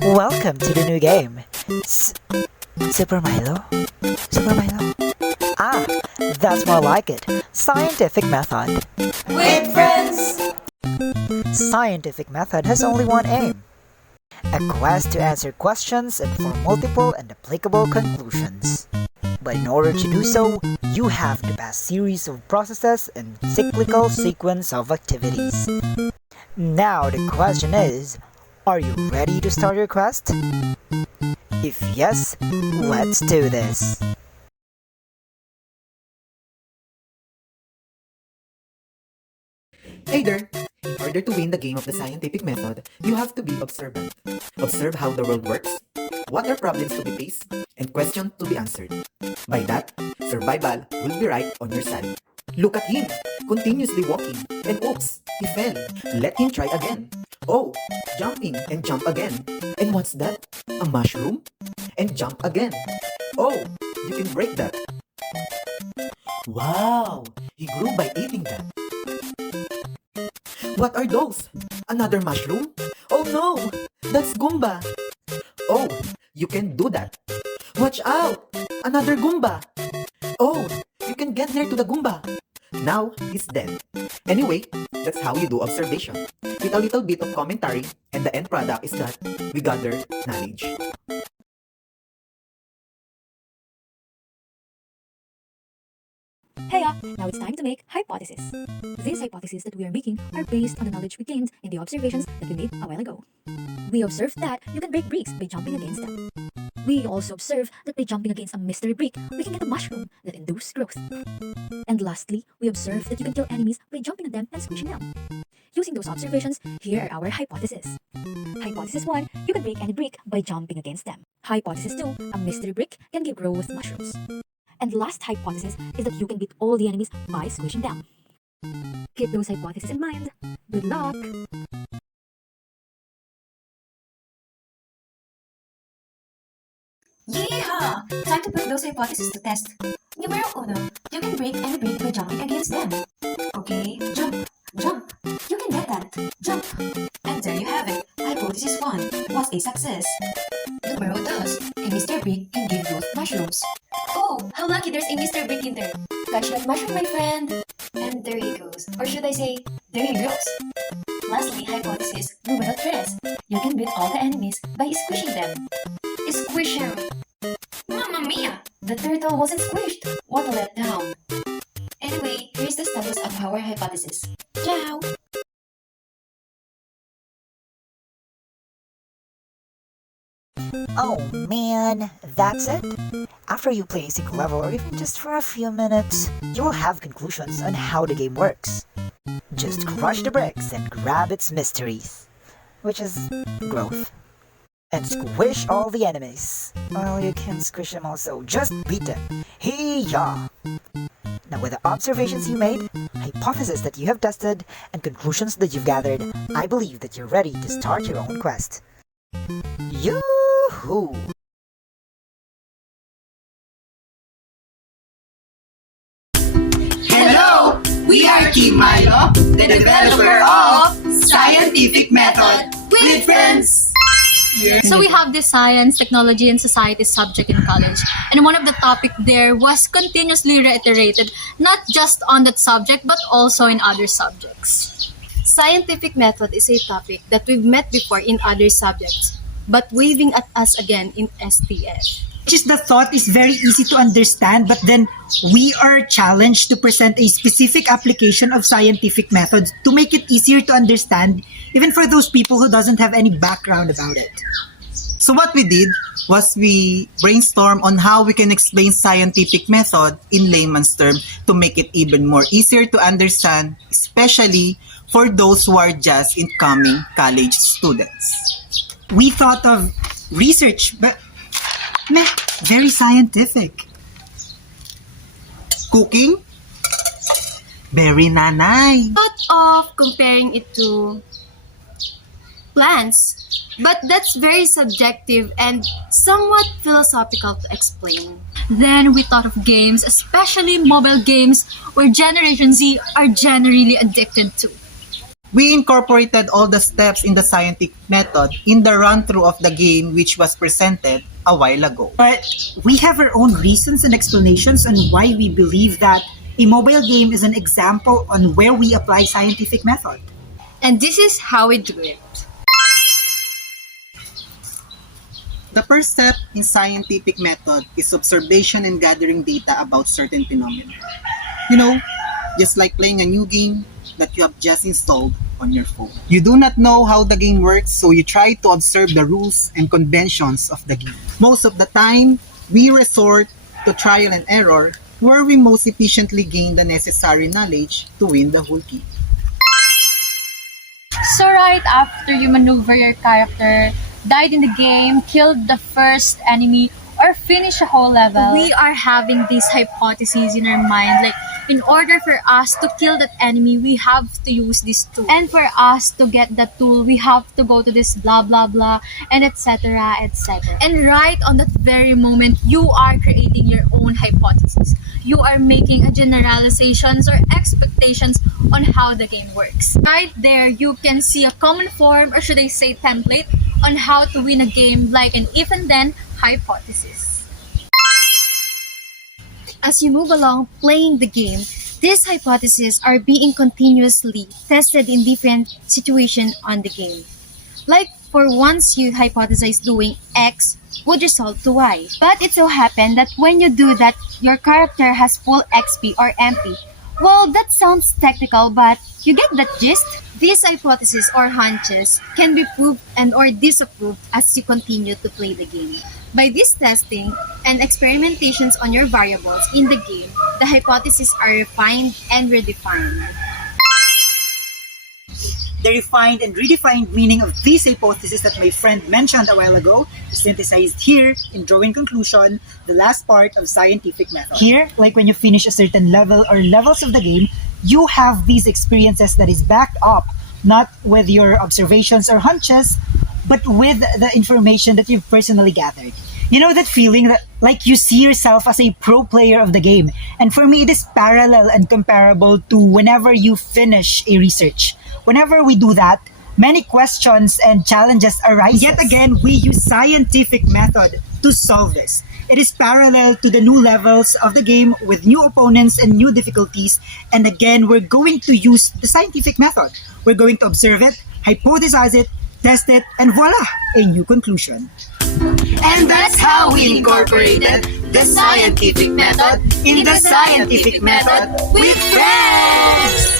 Welcome to the new game. Super Milo? Super Milo? Ah, that's more like it. Scientific method. With friends! Scientific method has only one aim. A quest to answer questions and form multiple and applicable conclusions. But in order to do so, you have to pass series of processes and cyclical sequence of activities. Now the question is, are you ready to start your quest? If yes, let's do this. Hey there! In order to win the game of the scientific method, you have to be observant. Observe how the world works, what are problems to be faced, and questions to be answered. By that, survival will be right on your side. Look at him, continuously walking, and oops, he fell. Let him try again. Oh, jumping and jump again. And what's that? A mushroom? And jump again. Oh, you can break that. Wow, he grew by eating that. What are those? Another mushroom? Oh no! That's Goomba! Oh, you can do that. Watch out! Another Goomba! Oh, you can get near to the Goomba. Now, he's dead. Anyway, that's how you do observation. With a little bit of commentary, and the end product is that we gather knowledge. Heya! Now it's time to make hypotheses. These hypotheses that we are making are based on the knowledge we gained in the observations that we made a while ago. We observed that you can break bricks by jumping against them. We also observed that by jumping against a mystery brick, we can get a mushroom that induces growth. And lastly, we observed that you can kill enemies by jumping at them and squishing them. Using those observations, here are our hypotheses. Hypothesis 1, you can break any brick by jumping against them. Hypothesis 2, a mystery brick can give growth mushrooms. And the last hypothesis is that you can beat all the enemies by squishing them. Keep those hypotheses in mind. Good luck! Yeah! Time to put those hypotheses to test. Numero uno, you can break any brick by jumping against them. Okay, jump, jump. You can get that. Jump. And there you have it. Hypothesis 1 was a success. Numero dos, a Mr. Brick can give growth mushrooms. Oh, how lucky there's a Mr. Brick in there. Catch that mushroom, my friend. And there he goes. Or should I say, there he grows. Lastly, hypothesis numero tres. You can beat all the enemies by squishing them. Squish him. Mamma mia! The turtle wasn't squished. What a letdown. Anyway, here's the status of our hypothesis. Ciao! Oh man, that's it? After you play a single level or even just for a few minutes, you will have conclusions on how the game works. Just crush the bricks and grab its mysteries, which is growth. And squish all the enemies. Well, you can squish them also, just beat them. Hey-ya! Now with the observations you made, hypotheses that you have tested, and conclusions that you've gathered, I believe that you're ready to start your own quest. Yoo-hoo! Hello! We are Team Milo, the developer of Scientific Method with Friends! So we have this science, technology, and society subject in college. And one of the topic there was continuously reiterated, not just on that subject, but also in other subjects. Scientific method is a topic that we've met before in other subjects, but waving at us again in STF. Just the thought is very easy to understand, but then we are challenged to present a specific application of scientific methods to make it easier to understand, even for those people who doesn't have any background about it. So what we did was we brainstormed on how we can explain scientific method in layman's term to make it even more easier to understand, especially for those who are just incoming college students. We thought of research, but very scientific. Cooking? Very nanay. Thought of comparing it to plants, but that's very subjective and somewhat philosophical to explain. Then we thought of games, especially mobile games, where Generation Z are generally addicted to. We incorporated all the steps in the scientific method in the run-through of the game which was presented a while ago. But we have our own reasons and explanations on why we believe that a mobile game is an example on where we apply scientific method. And this is how we do it. The first step in scientific method is observation and gathering data about certain phenomena. You know, just like playing a new game that you have just installed on your phone. You do not know how the game works, so you try to observe the rules and conventions of the game. Most of the time, we resort to trial and error where we most efficiently gain the necessary knowledge to win the whole game. So right after you maneuver your character, died in the game, killed the first enemy, or finish a whole level, we are having these hypotheses in our mind. Like, in order for us to kill that enemy, we have to use this tool. And for us to get that tool, we have to go to this blah blah blah, and etc. etc. And right on that very moment, you are creating your own hypothesis. You are making a generalizations or expectations on how the game works. Right there, you can see a common form, or should I say template, on how to win a game, like an if and then hypothesis. As you move along playing the game, these hypotheses are being continuously tested in different situations on the game. Like, for once you hypothesize doing X would result to Y. But it so happened that when you do that, your character has full XP or MP. Well, that sounds technical, but you get that gist? These hypotheses or hunches can be proved and or disapproved as you continue to play the game. By this testing and experimentations on your variables in the game, the hypotheses are refined and redefined. The refined and redefined meaning of these hypotheses that my friend mentioned a while ago is synthesized here in drawing conclusion, the last part of scientific method. Here, like when you finish a certain level or levels of the game, you have these experiences that is backed up not with your observations or hunches, but with the information that you've personally gathered. You know that feeling that like you see yourself as a pro player of the game. And for me, it is parallel and comparable to whenever you finish a research. Whenever we do that, many questions and challenges arise. Yet again, we use scientific method to solve this. It is parallel to the new levels of the game with new opponents and new difficulties. And again, we're going to use the scientific method. We're going to observe it, hypothesize it, test it, and voila, a new conclusion. And that's how we incorporated the scientific method in the scientific method with friends!